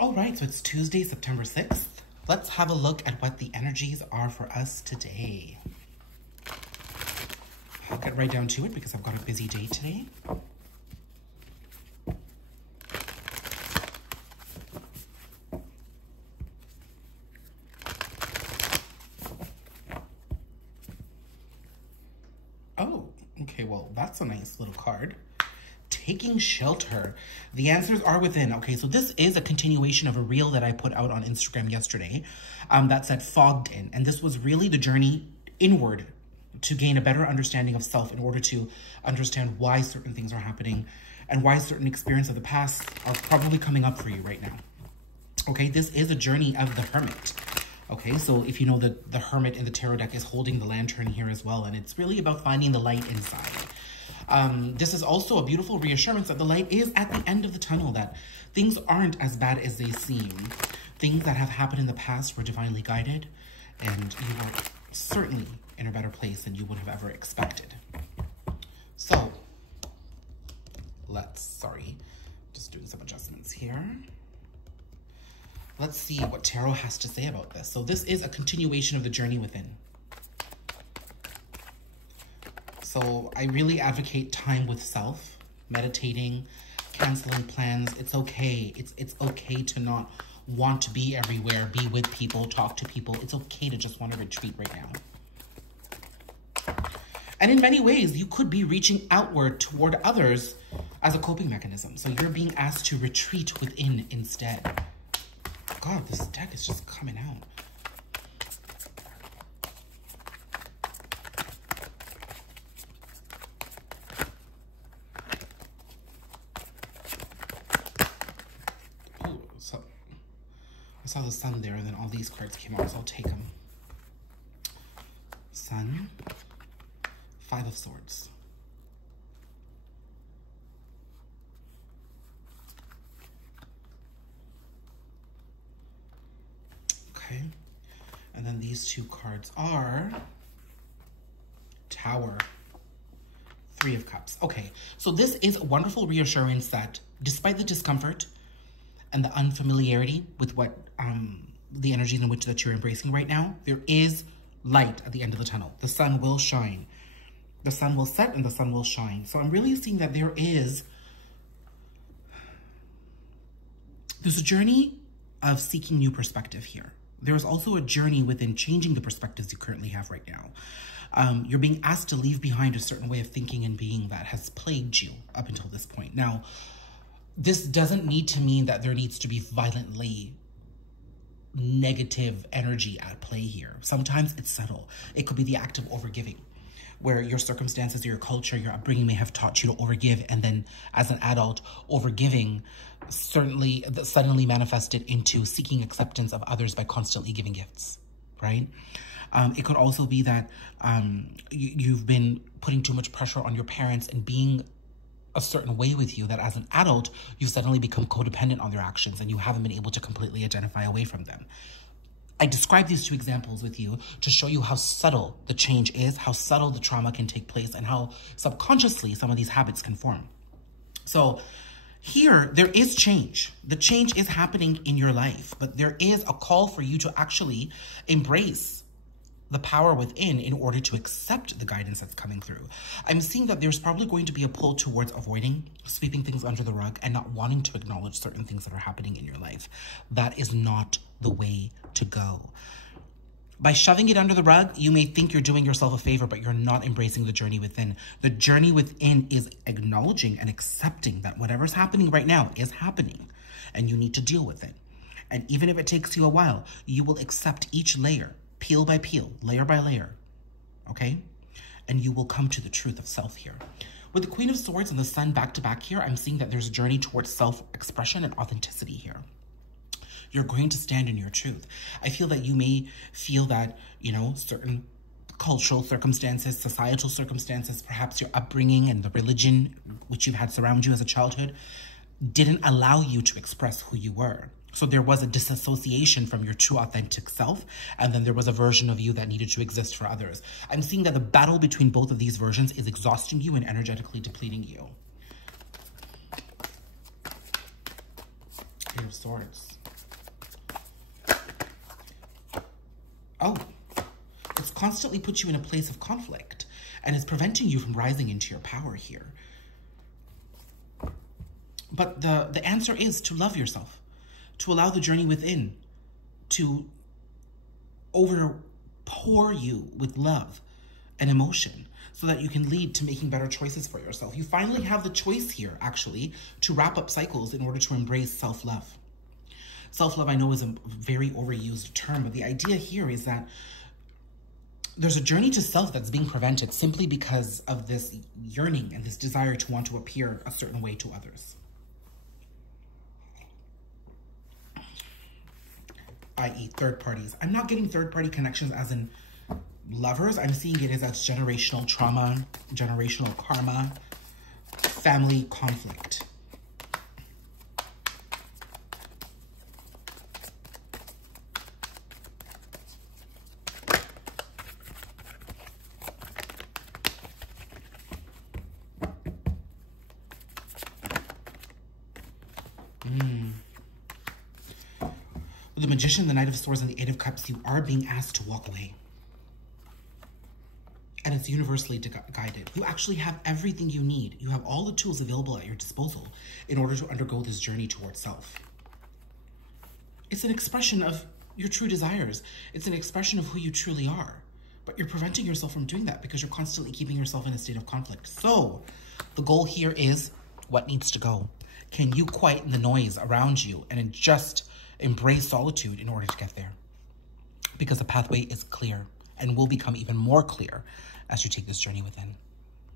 All right, so it's Tuesday, September 6th. Let's have a look at what the energies are for us today. I'll get right down to it because I've got a busy day today. Oh, okay, well, that's a nice little card. Taking shelter. The answers are within. Okay, so this is a continuation of a reel that I put out on Instagram yesterday that said fogged in. And this was really the journey inward to gain a better understanding of self in order to understand why certain things are happening and why certain experiences of the past are probably coming up for you right now. Okay, this is a journey of the Hermit. Okay, so if you know that the Hermit in the tarot deck is holding the lantern here as well, and it's really about finding the light inside. This is also a beautiful reassurance that the light is at the end of the tunnel, that things aren't as bad as they seem. Things that have happened in the past were divinely guided, and you are certainly in a better place than you would have ever expected. So, just doing some adjustments here. Let's see what tarot has to say about this. So this is a continuation of the journey within. So I really advocate time with self, meditating, canceling plans. It's okay. It's okay to not want to be everywhere, be with people, talk to people. It's okay to just want to retreat right now. And in many ways, you could be reaching outward toward others as a coping mechanism. So you're being asked to retreat within instead. God, this deck is just coming out. So I saw the sun there, and then all these cards came out, so I'll take them. Sun, Five of Swords. Okay, and then these two cards are Tower, Three of Cups. Okay, so this is a wonderful reassurance that despite the discomfort and the unfamiliarity with what the energies in which that you're embracing right now, there is light at the end of the tunnel. The sun will shine. The sun will set and the sun will shine. So I'm really seeing that there's a journey of seeking new perspective here. There's also a journey within changing the perspectives you currently have right now. You're being asked to leave behind a certain way of thinking and being that has plagued you up until this point. Now, this doesn't need to mean that there needs to be violently negative energy at play here. Sometimes it's subtle. It could be the act of overgiving, where your circumstances, your culture, your upbringing may have taught you to overgive, and then as an adult, overgiving suddenly manifested into seeking acceptance of others by constantly giving gifts, right? It could also be that you've been putting too much pressure on your parents and being a certain way with you, that as an adult, you've suddenly become codependent on their actions and you haven't been able to completely identify away from them. I describe these two examples with you to show you how subtle the change is, how subtle the trauma can take place, and how subconsciously some of these habits can form. So here, there is change. The change is happening in your life, but there is a call for you to actually embrace the power within in order to accept the guidance that's coming through. I'm seeing that there's probably going to be a pull towards avoiding, sweeping things under the rug, and not wanting to acknowledge certain things that are happening in your life. That is not the way to go. By shoving it under the rug, you may think you're doing yourself a favor, but you're not embracing the journey within. The journey within is acknowledging and accepting that whatever's happening right now is happening, and you need to deal with it. And even if it takes you a while, you will accept each layer, peel by peel, layer by layer, okay? And you will come to the truth of self here. With the Queen of Swords and the Sun back to back here, I'm seeing that there's a journey towards self-expression and authenticity here. You're going to stand in your truth. I feel that you may feel that, you know, certain cultural circumstances, societal circumstances, perhaps your upbringing and the religion which you've had surround you as a childhood didn't allow you to express who you were. So there was a disassociation from your true authentic self, and then there was a version of you that needed to exist for others. I'm seeing that the battle between both of these versions is exhausting you and energetically depleting you. Page of Swords. Oh, it's constantly put you in a place of conflict and is preventing you from rising into your power here. But the answer is to love yourself, to allow the journey within to overpour you with love and emotion so that you can lead to making better choices for yourself. You finally have the choice here, actually, to wrap up cycles in order to embrace self-love. Self-love, I know, is a very overused term, but the idea here is that there's a journey to self that's being prevented simply because of this yearning and this desire to want to appear a certain way to others. I.e. third parties. I'm not getting third party connections as in lovers. I'm seeing it as generational trauma, generational karma, family conflict. With the Magician, the Knight of Swords, and the Eight of Cups, you are being asked to walk away. And it's universally guided. You actually have everything you need. You have all the tools available at your disposal in order to undergo this journey towards self. It's an expression of your true desires. It's an expression of who you truly are. But you're preventing yourself from doing that because you're constantly keeping yourself in a state of conflict. So the goal here is what needs to go. Can you quieten the noise around you and just embrace solitude in order to get there? Because the pathway is clear and will become even more clear as you take this journey within.